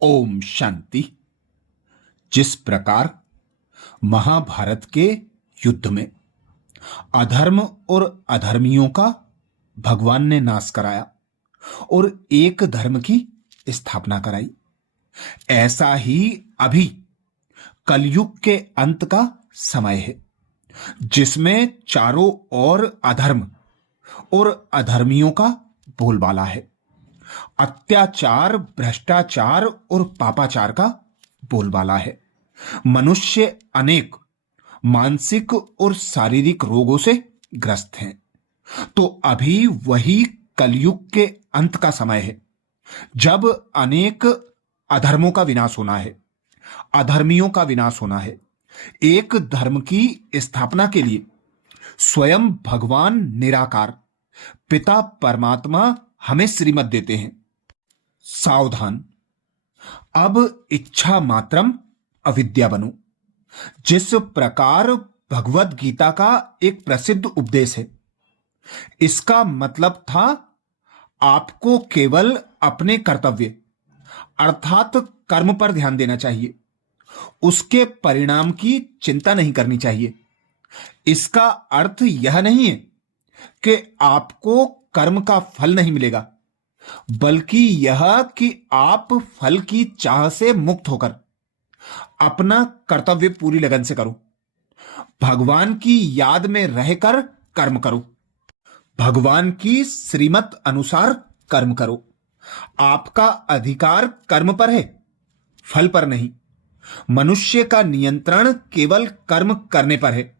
ओम शांति। जिस प्रकार महाभारत के युद्ध में अधर्म और अधर्मियों का भगवान ने नाश कराया और एक धर्म की स्थापना कराई, ऐसा ही अभी कलयुग के अंत का समय है, जिसमें चारों ओर अधर्म और अधर्मियों का बोलबाला है। अत्याचार, भ्रष्टाचार और पापाचार का बोलबाला है। मनुष्य अनेक मानसिक और शारीरिक रोगों से ग्रस्त हैं। तो अभी वही कलयुग के अंत का समय है, जब अनेक अधर्मों का विनाश होना है, अधर्मियों का विनाश होना है। एक धर्म की स्थापना के लिए स्वयं भगवान निराकार पिता परमात्मा हमें श्रीमत देते हैं। सावधान, अब इच्छा मात्रम अविद्या बनो। जिस प्रकार भगवत गीता का एक प्रसिद्ध उपदेश है, इसका मतलब था आपको केवल अपने कर्तव्य अर्थात कर्म पर ध्यान देना चाहिए, उसके परिणाम की चिंता नहीं करनी चाहिए। इसका अर्थ यह नहीं है कि आपको कर्म का फल नहीं मिलेगा, बल्कि यह कि आप फल की चाह से मुक्त होकर अपना कर्तव्य पूरी लगन से करो, भगवान की याद में रहकर कर्म करो, भगवान की श्रीमत अनुसार कर्म करो। आपका अधिकार कर्म पर है, फल पर नहीं। मनुष्य का नियंत्रण केवल कर्म करने पर है,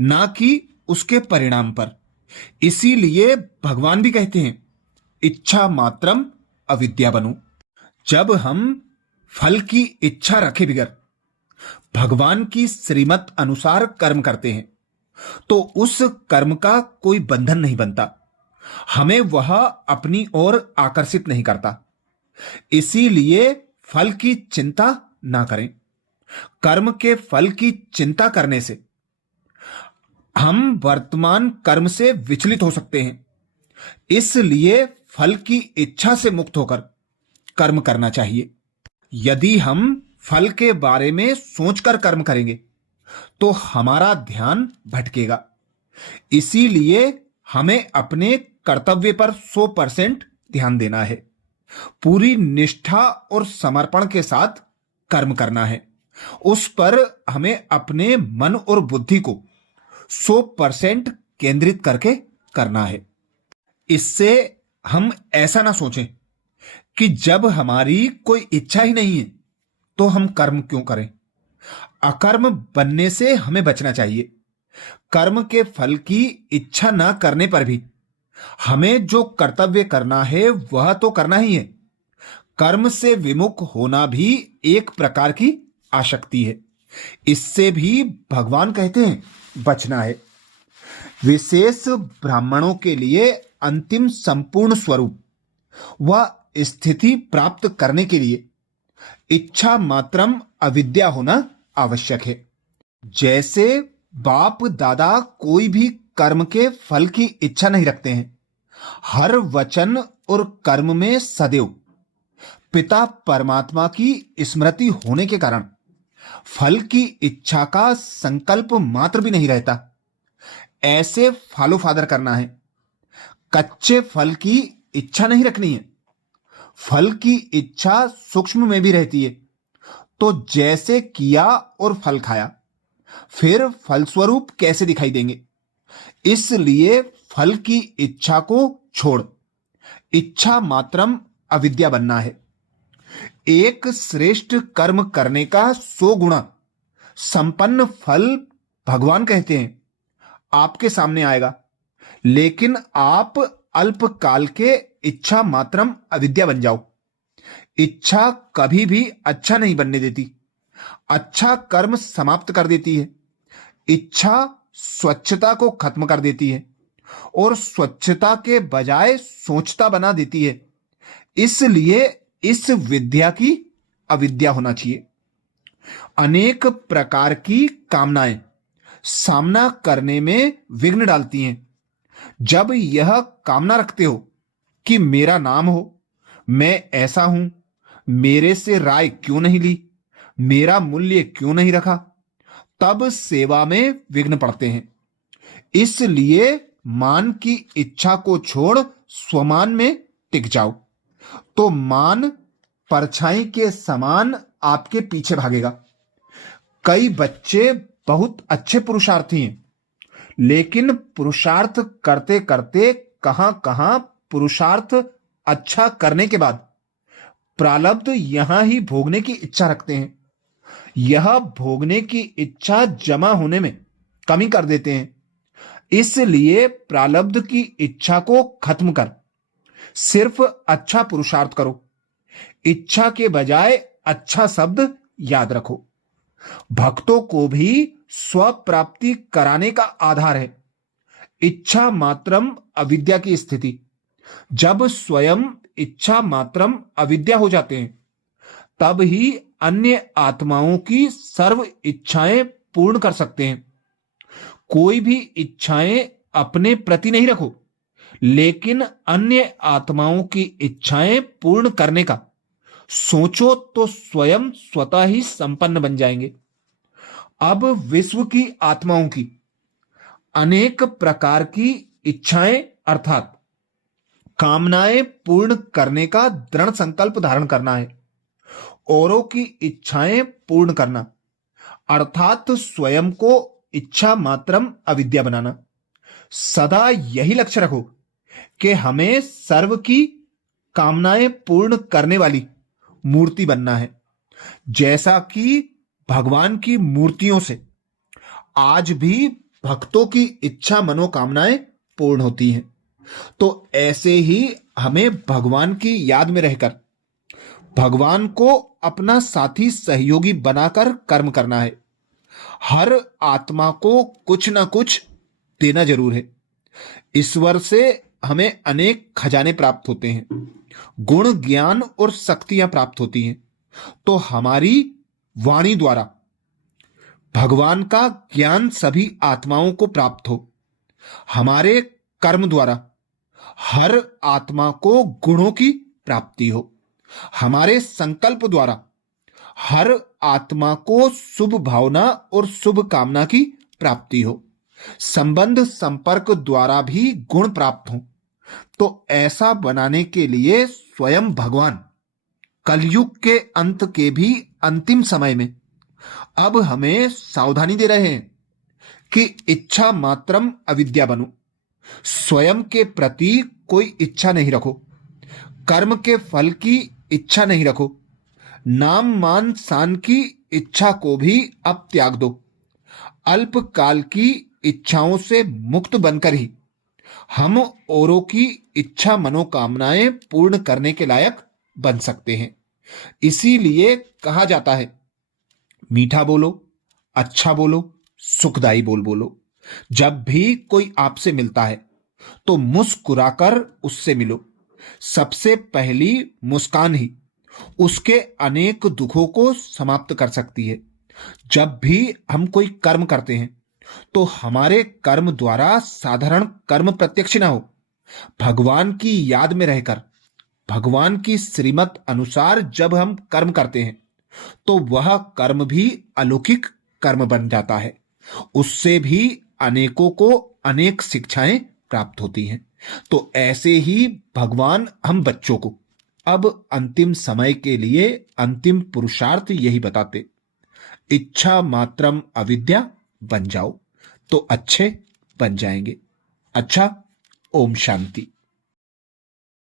ना कि उसके परिणाम पर। इसीलिए भगवान भी कहते हैं, इच्छा मात्रम अविद्या बनो। जब हम फल की इच्छा रखे बिगर भगवान की श्रीमत अनुसार कर्म करते हैं, तो उस कर्म का कोई बंधन नहीं बनता, हमें वह अपनी ओर आकर्षित नहीं करता। इसीलिए फल की चिंता ना करें। कर्म के फल की चिंता करने से हम वर्तमान कर्म से विचलित हो सकते हैं। इसलिए फल की इच्छा से मुक्त होकर कर्म करना चाहिए। यदि हम फल के बारे में सोचकर कर्म करेंगे तो हमारा ध्यान भटकेगा। इसीलिए हमें अपने कर्तव्य पर 100% ध्यान देना है। पूरी निष्ठा और समर्पण के साथ कर्म करना है। उस पर हमें अपने मन और बुद्धि को 100% केंद्रित करके करना है। इससे हम ऐसा ना सोचें कि जब हमारी कोई इच्छा ही नहीं है तो हम कर्म क्यों करें। अकर्म बनने से हमें बचना चाहिए। कर्म के फल की इच्छा ना करने पर भी हमें जो कर्तव्य करना है वह तो करना ही है। कर्म से विमुख होना भी एक प्रकार की आसक्ति है। इससे भी भगवान कहते हैं बचना है। विशेष ब्राह्मणों के लिए अंतिम संपूर्ण स्वरूप व स्थिति प्राप्त करने के लिए इच्छा मात्रम अविद्या होना आवश्यक है। जैसे बाप दादा कोई भी कर्म के फल की इच्छा नहीं रखते हैं, हर वचन और कर्म में सदैव पिता परमात्मा की स्मृति होने के कारण फल की इच्छा का संकल्प मात्र भी नहीं रहता। ऐसे फॉलो फादर करना है। कच्चे फल की इच्छा नहीं रखनी है। फल की इच्छा सूक्ष्म में भी रहती है। तो जैसे किया और फल खाया, फिर फलस्वरूप कैसे दिखाई देंगे। इसलिए फल की इच्छा को छोड़ इच्छा मात्रम अविद्या बनना है। एक श्रेष्ठ कर्म करने का 100 गुणा संपन्न फल भगवान कहते हैं आपके सामने आएगा, लेकिन आप अल्पकाल के इच्छा मात्रम अविद्या बन जाओ। इच्छा कभी भी अच्छा नहीं बनने देती, अच्छा कर्म समाप्त कर देती है। इच्छा स्वच्छता को खत्म कर देती है और स्वच्छता के बजाय सोचता बना देती है। इसलिए इस विद्या की अविद्या होना चाहिए। अनेक प्रकार की कामनाएं सामना करने में विघ्न डालती हैं। जब यह कामना रखते हो कि मेरा नाम हो, मैं ऐसा हूं, मेरे से राय क्यों नहीं ली, मेरा मूल्य क्यों नहीं रखा, तब सेवा में विघ्न पड़ते हैं। इसलिए मान की इच्छा को छोड़ स्वमान में टिक जाओ, तो मान परछाई के समान आपके पीछे भागेगा। कई बच्चे बहुत अच्छे पुरुषार्थी हैं, लेकिन पुरुषार्थ करते करते कहां कहां पुरुषार्थ अच्छा करने के बाद प्रारब्ध यहां ही भोगने की इच्छा रखते हैं। यह भोगने की इच्छा जमा होने में कमी कर देते हैं। इसलिए प्रारब्ध की इच्छा को खत्म कर सिर्फ अच्छा पुरुषार्थ करो। इच्छा के बजाय अच्छा शब्द याद रखो। भक्तों को भी स्वप्राप्ति कराने का आधार है इच्छा मात्रम अविद्या की स्थिति। जब स्वयं इच्छा मात्रम अविद्या हो जाते हैं, तब ही अन्य आत्माओं की सर्व इच्छाएं पूर्ण कर सकते हैं। कोई भी इच्छाएं अपने प्रति नहीं रखो, लेकिन अन्य आत्माओं की इच्छाएं पूर्ण करने का सोचो तो स्वयं स्वतः ही संपन्न बन जाएंगे। अब विश्व की आत्माओं की अनेक प्रकार की इच्छाएं अर्थात कामनाएं पूर्ण करने का दृढ़ संकल्प धारण करना है। औरों की इच्छाएं पूर्ण करना अर्थात स्वयं को इच्छा मात्रम अविद्या बनाना। सदा यही लक्ष्य रखो कि हमें सर्व की कामनाएं पूर्ण करने वाली मूर्ति बनना है। जैसा कि भगवान की मूर्तियों से आज भी भक्तों की इच्छा मनोकामनाएं पूर्ण होती हैं, तो ऐसे ही हमें भगवान की याद में रहकर भगवान को अपना साथी सहयोगी बनाकर कर्म करना है। हर आत्मा को कुछ ना कुछ देना जरूर है। ईश्वर से हमें अनेक खजाने प्राप्त होते हैं, गुण ज्ञान और शक्तियां प्राप्त होती हैं। तो हमारी वाणी द्वारा भगवान का ज्ञान सभी आत्माओं को प्राप्त हो। हमारे कर्म द्वारा हर आत्मा को गुणों की प्राप्ति हो। हमारे संकल्प द्वारा हर आत्मा को शुभ भावना और शुभ कामना की प्राप्ति हो। संबंध संपर्क द्वारा भी गुण प्राप्त हो। तो ऐसा बनाने के लिए स्वयं भगवान कलयुग के अंत के भी अंतिम समय में अब हमें सावधानी दे रहे हैं कि इच्छा मात्रम अविद्या बनो। स्वयं के प्रति कोई इच्छा नहीं रखो, कर्म के फल की इच्छा नहीं रखो, नाम मान शान की इच्छा को भी अब त्याग दो। अल्पकाल की इच्छाओं से मुक्त बनकर ही हम औरों की इच्छा मनोकामनाएं पूर्ण करने के लायक बन सकते हैं। इसीलिए कहा जाता है, मीठा बोलो, अच्छा बोलो, सुखदाई बोल बोलो। जब भी कोई आपसे मिलता है तो मुस्कुराकर उससे मिलो। सबसे पहली मुस्कान ही उसके अनेक दुखों को समाप्त कर सकती है। जब भी हम कोई कर्म करते हैं तो हमारे कर्म द्वारा साधारण कर्म प्रत्यक्ष ना हो, भगवान की याद में रहकर भगवान की श्रीमत अनुसार जब हम कर्म करते हैं तो वह कर्म भी अलौकिक कर्म बन जाता है। उससे भी अनेकों को अनेक शिक्षाएं प्राप्त होती हैं। तो ऐसे ही भगवान हम बच्चों को अब अंतिम समय के लिए अंतिम पुरुषार्थ यही बताते, इच्छा मात्रम अविद्या बन जाओ तो अच्छे बन जाएंगे। अच्छा, ओम शांति।